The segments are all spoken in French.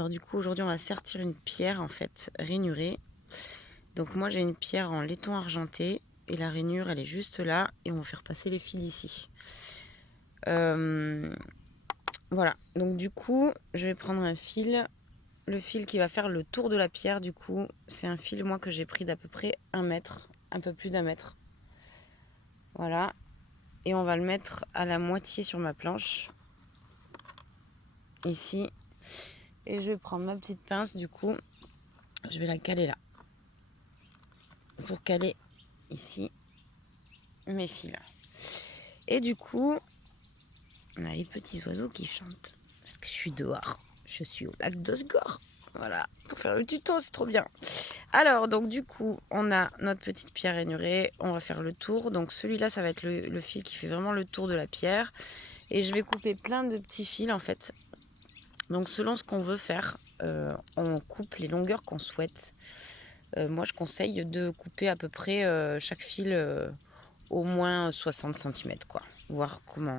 Alors du coup aujourd'hui on va sertir une pierre en fait rainurée. Donc moi j'ai une pierre en laiton argenté et la rainure elle est juste là et on va faire passer les fils ici. Voilà, donc du coup je vais prendre un fil, le fil qui va faire le tour de la pierre. Du coup c'est un fil moi que j'ai pris d'à peu près 1 mètre, un peu plus d'1 mètre. Voilà, et on va le mettre à la moitié sur ma planche ici. Et je vais prendre ma petite pince, du coup je vais la caler là pour caler ici mes fils. Et du coup on a les petits oiseaux qui chantent parce que je suis dehors, je suis au lac d'Osgore. Voilà, pour faire le tuto, c'est trop bien. Alors donc du coup on a notre petite pierre rainurée, on va faire le tour. Donc celui-là ça va être le fil qui fait vraiment le tour de la pierre. Et je vais couper plein de petits fils en fait. Donc selon ce qu'on veut faire, on coupe les longueurs qu'on souhaite. Moi je conseille de couper à peu près chaque fil au moins 60 cm quoi. Voir comment...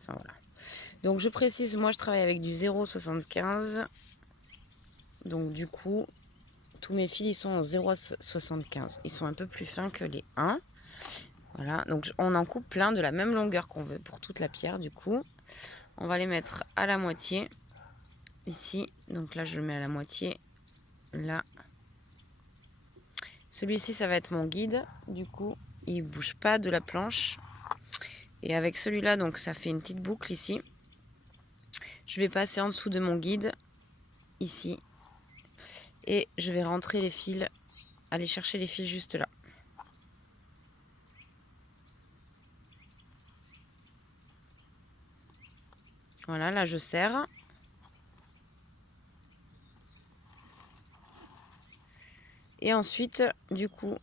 Enfin voilà. Donc je précise, moi je travaille avec du 0,75. Donc du coup, tous mes fils ils sont en 0,75. Ils sont un peu plus fins que les 1. Voilà, donc on en coupe plein de la même longueur qu'on veut pour toute la pierre. Du coup, on va les mettre à la moitié ici. Donc là je le mets à la moitié. Là. Celui-ci ça va être mon guide. Du coup, il bouge pas de la planche. Et avec celui-là, donc ça fait une petite boucle ici. Je vais passer en dessous de mon guide, ici. Et je vais rentrer les fils, aller chercher les fils juste là. Voilà, là je serre. Et ensuite, du coup,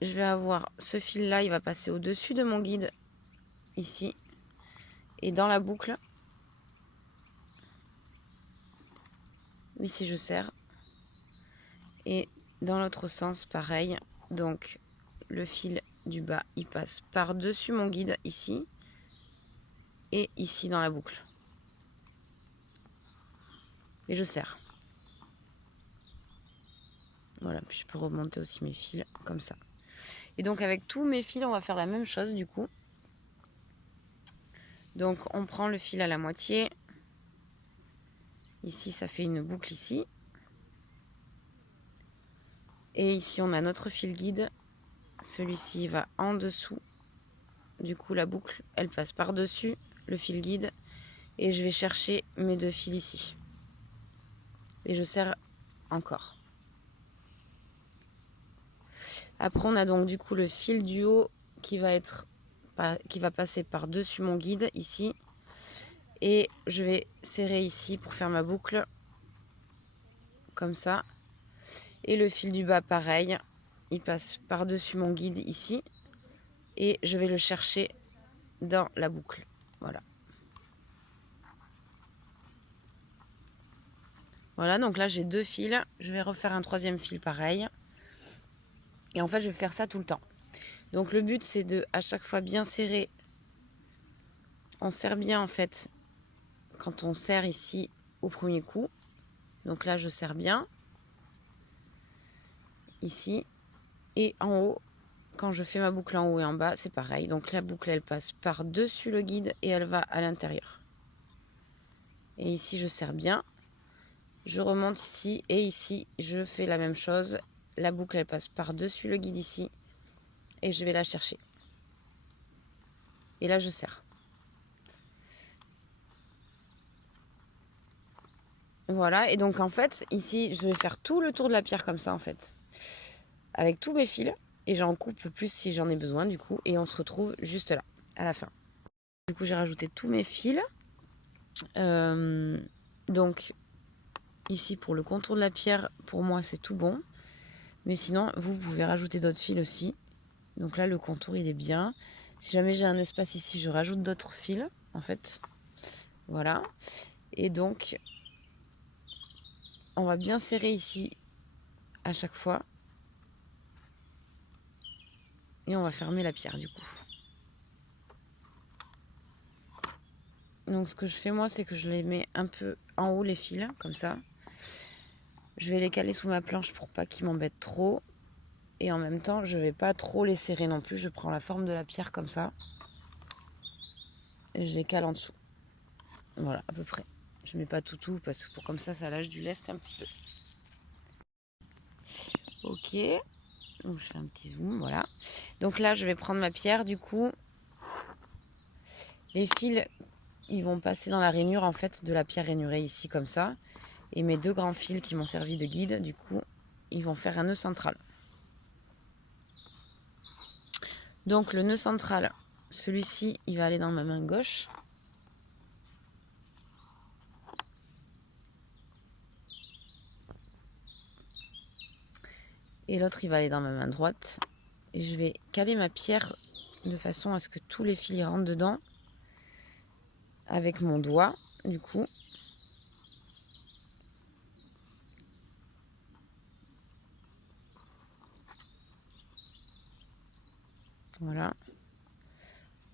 je vais avoir ce fil-là, il va passer au-dessus de mon guide, ici. Et dans la boucle, ici je serre. Et dans l'autre sens, pareil. Donc, le fil du bas, il passe par-dessus mon guide, ici. Et ici dans la boucle. Et je serre. Voilà, puis je peux remonter aussi mes fils, comme ça. Et donc, avec tous mes fils, on va faire la même chose, du coup. Donc, on prend le fil à la moitié. Ici, ça fait une boucle ici. Et ici, on a notre fil guide. Celui-ci va en dessous. Du coup, la boucle, elle passe par-dessus le fil guide. Et je vais chercher mes 2 fils ici. Et je serre encore. Après, on a donc du coup le fil du haut qui va passer par-dessus mon guide ici. Et je vais serrer ici pour faire ma boucle. Comme ça. Et le fil du bas, pareil. Il passe par-dessus mon guide ici. Et je vais le chercher dans la boucle. Voilà. Voilà, donc là j'ai 2 fils. Je vais refaire un 3e fil pareil. Et en fait, je vais faire ça tout le temps. Donc le but, c'est de à chaque fois bien serrer. On serre bien en fait quand on serre ici au premier coup. Donc là, je serre bien. Ici. Et en haut, quand je fais ma boucle en haut et en bas, c'est pareil. Donc la boucle, elle passe par-dessus le guide et elle va à l'intérieur. Et ici, je serre bien. Je remonte ici et ici, je fais la même chose. La boucle, elle passe par-dessus le guide ici. Et je vais la chercher. Et là, je serre. Voilà, et donc en fait, ici, je vais faire tout le tour de la pierre comme ça, en fait. Avec tous mes fils. Et j'en coupe plus si j'en ai besoin, du coup. Et on se retrouve juste là, à la fin. Du coup, j'ai rajouté tous mes fils. Donc, ici, pour le contour de la pierre, pour moi, c'est tout bon. Mais sinon, vous pouvez rajouter d'autres fils aussi. Donc là, le contour, il est bien. Si jamais j'ai un espace ici, je rajoute d'autres fils, en fait. Voilà. Et donc, on va bien serrer ici à chaque fois. Et on va fermer la pierre, du coup. Donc, ce que je fais, moi, c'est que je les mets un peu en haut les fils, comme ça. Je vais les caler sous ma planche pour pas qu'ils m'embêtent trop. Et en même temps, je vais pas trop les serrer non plus. Je prends la forme de la pierre comme ça. Et je les cale en dessous. Voilà, à peu près. Je mets pas tout parce que pour comme ça lâche du lest un petit peu. Ok. Donc je fais un petit zoom, voilà. Donc là, je vais prendre ma pierre. Du coup, les fils, ils vont passer dans la rainure en fait de la pierre rainurée ici comme ça. Et mes 2 grands fils qui m'ont servi de guide, du coup, ils vont faire un nœud central. Donc le nœud central, celui-ci, il va aller dans ma main gauche. Et l'autre, il va aller dans ma main droite. Et je vais caler ma pierre de façon à ce que tous les fils rentrent dedans. Avec mon doigt, du coup. Voilà.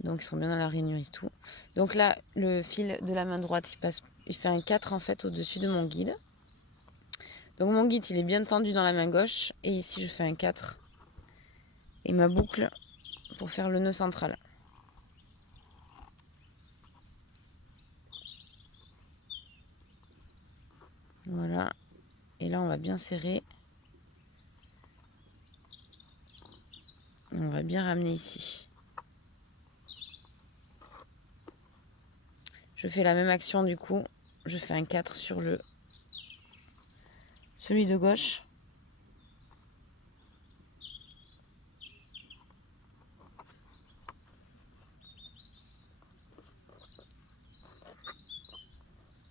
Donc ils sont bien dans la rainure et tout. Donc là, le fil de la main droite, il fait un 4 en fait au-dessus de mon guide. Donc mon guide, il est bien tendu dans la main gauche. Et ici, je fais un 4. Et ma boucle pour faire le nœud central. Voilà. Et là, on va bien serrer. On va bien ramener ici. Je fais la même action du coup. Je fais un 4 sur celui de gauche.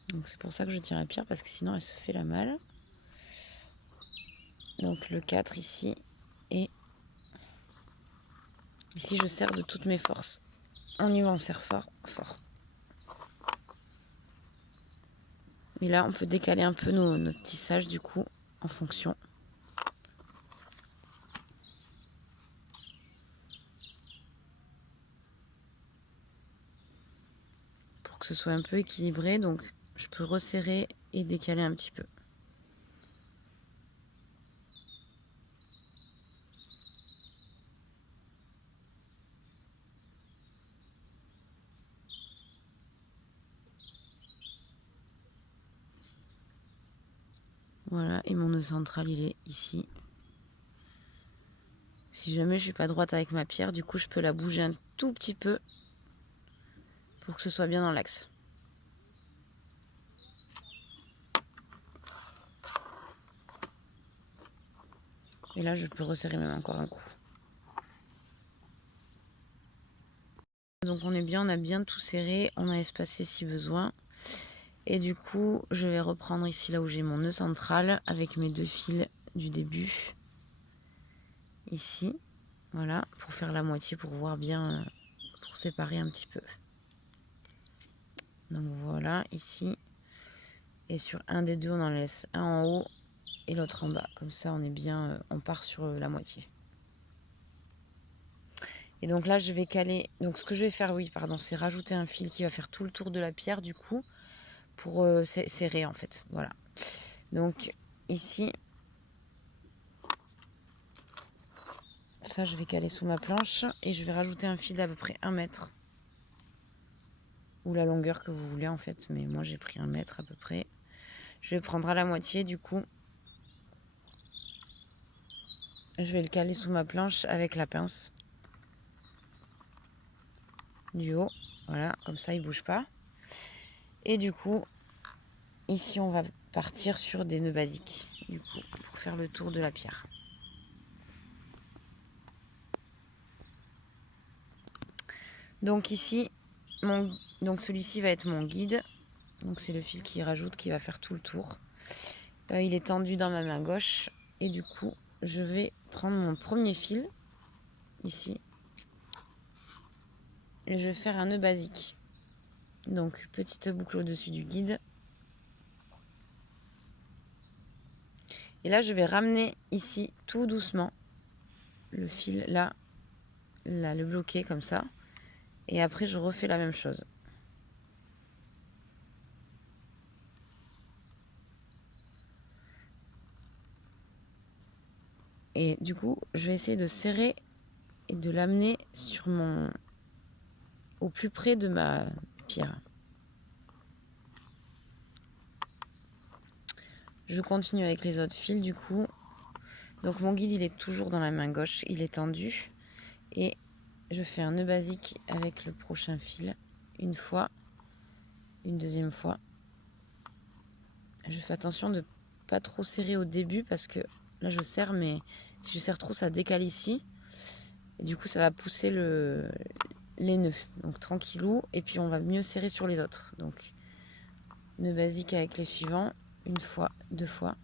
Donc c'est pour ça que je tiens la pierre parce que sinon elle se fait la malle. Donc le 4 ici. Et ici je serre de toutes mes forces. On y va, on serre fort, fort. Et là on peut décaler un peu notre tissage du coup en fonction. Pour que ce soit un peu équilibré. Donc je peux resserrer et décaler un petit peu. Voilà, et mon nœud central il est ici. Si jamais je suis pas droite avec ma pierre, du coup je peux la bouger un tout petit peu pour que ce soit bien dans l'axe. Et là je peux resserrer même encore un coup. Donc on est bien, on a bien tout serré, on a espacé si besoin. Et du coup je vais reprendre ici là où j'ai mon nœud central avec mes 2 fils du début. Ici, voilà, pour faire la moitié, pour voir bien, pour séparer un petit peu. Donc voilà, ici. Et sur un des 2, on en laisse un en haut et l'autre en bas. Comme ça, on est bien, on part sur la moitié. Et donc là, je vais caler. Donc ce que je vais faire, oui, pardon, c'est rajouter un fil qui va faire tout le tour de la pierre, du coup, pour serrer en fait. Voilà. Donc ici, ça, je vais caler sous ma planche et je vais rajouter un fil d'à peu près 1 mètre. Ou la longueur que vous voulez en fait, mais moi j'ai pris 1 mètre à peu près. Je vais prendre à la moitié du coup. Je vais le caler sous ma planche avec la pince. Du haut, voilà, comme ça il bouge pas. Et du coup, ici on va partir sur des nœuds basiques, du coup, pour faire le tour de la pierre. Donc ici, donc celui-ci va être mon guide. Donc c'est le fil qui rajoute, qui va faire tout le tour. Il est tendu dans ma main gauche. Et du coup, je vais prendre mon premier fil, ici. Et je vais faire un nœud basique. Donc petite boucle au-dessus du guide. Et là, je vais ramener ici tout doucement le fil là, le bloquer comme ça. Et après, je refais la même chose. Et du coup, je vais essayer de serrer et de l'amener sur au plus près de ma pierre. Je continue avec les autres fils du coup. Donc mon guide il est toujours dans la main gauche, il est tendu. Et je fais un nœud basique avec le prochain fil. Une fois, une deuxième fois. Je fais attention de pas trop serrer au début parce que là je serre, mais si je serre trop ça décale ici. Et du coup ça va pousser les nœuds. Donc tranquillou, et puis on va mieux serrer sur les autres. Donc nœud basique avec les suivants, une fois, deux fois.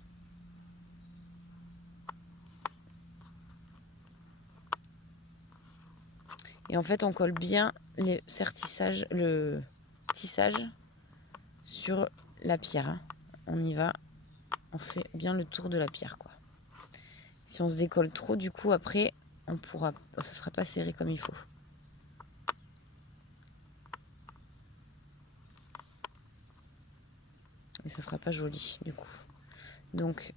Et en fait, on colle bien le tissage sur la pierre. Hein. On y va, on fait bien le tour de la pierre, quoi. Si on se décolle trop, du coup, après, ce sera pas serré comme il faut. Et ça sera pas joli, du coup. Donc,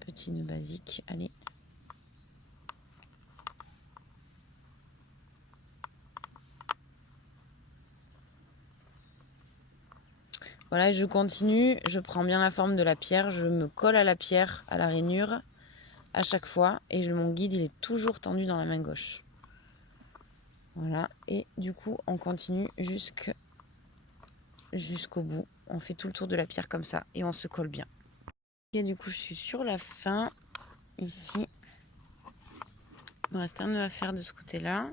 petit nœud basique, allez. Voilà, je continue, je prends bien la forme de la pierre, je me colle à la pierre, à la rainure, à chaque fois, et mon guide, il est toujours tendu dans la main gauche. Voilà, et du coup, on continue jusqu'au bout. On fait tout le tour de la pierre comme ça, et on se colle bien. Et du coup, je suis sur la fin, ici. Il me reste un nœud à faire de ce côté-là.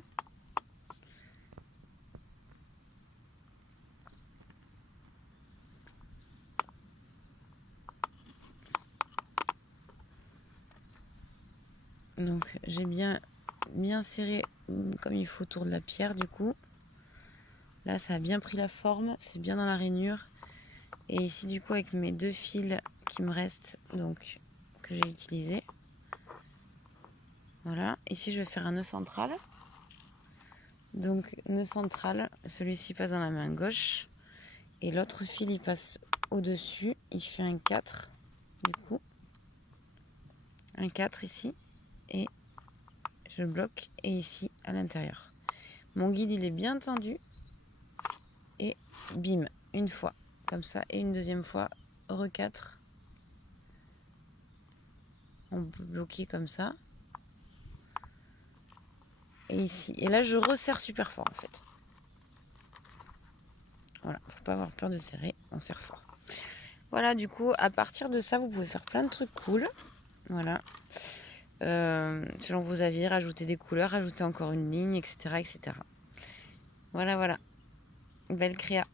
Donc j'ai bien serré comme il faut autour de la pierre du coup. Là ça a bien pris la forme, c'est bien dans la rainure. Et ici du coup avec mes deux fils qui me restent, donc que j'ai utilisé. Voilà, ici je vais faire un nœud central. Donc nœud central, celui-ci passe dans la main gauche. Et l'autre fil il passe au-dessus, il fait un 4 du coup. Un 4 ici. Et je bloque et ici à l'intérieur. Mon guide il est bien tendu et bim, une fois comme ça et une deuxième fois, re-4. On peut bloquer comme ça. Et ici. Et là je resserre super fort en fait. Voilà, faut pas avoir peur de serrer, on serre fort. Voilà, du coup, à partir de ça, vous pouvez faire plein de trucs cool. Voilà. Selon vos avis, rajouter des couleurs, rajouter encore une ligne, etc. etc. Voilà, voilà. Belle créa.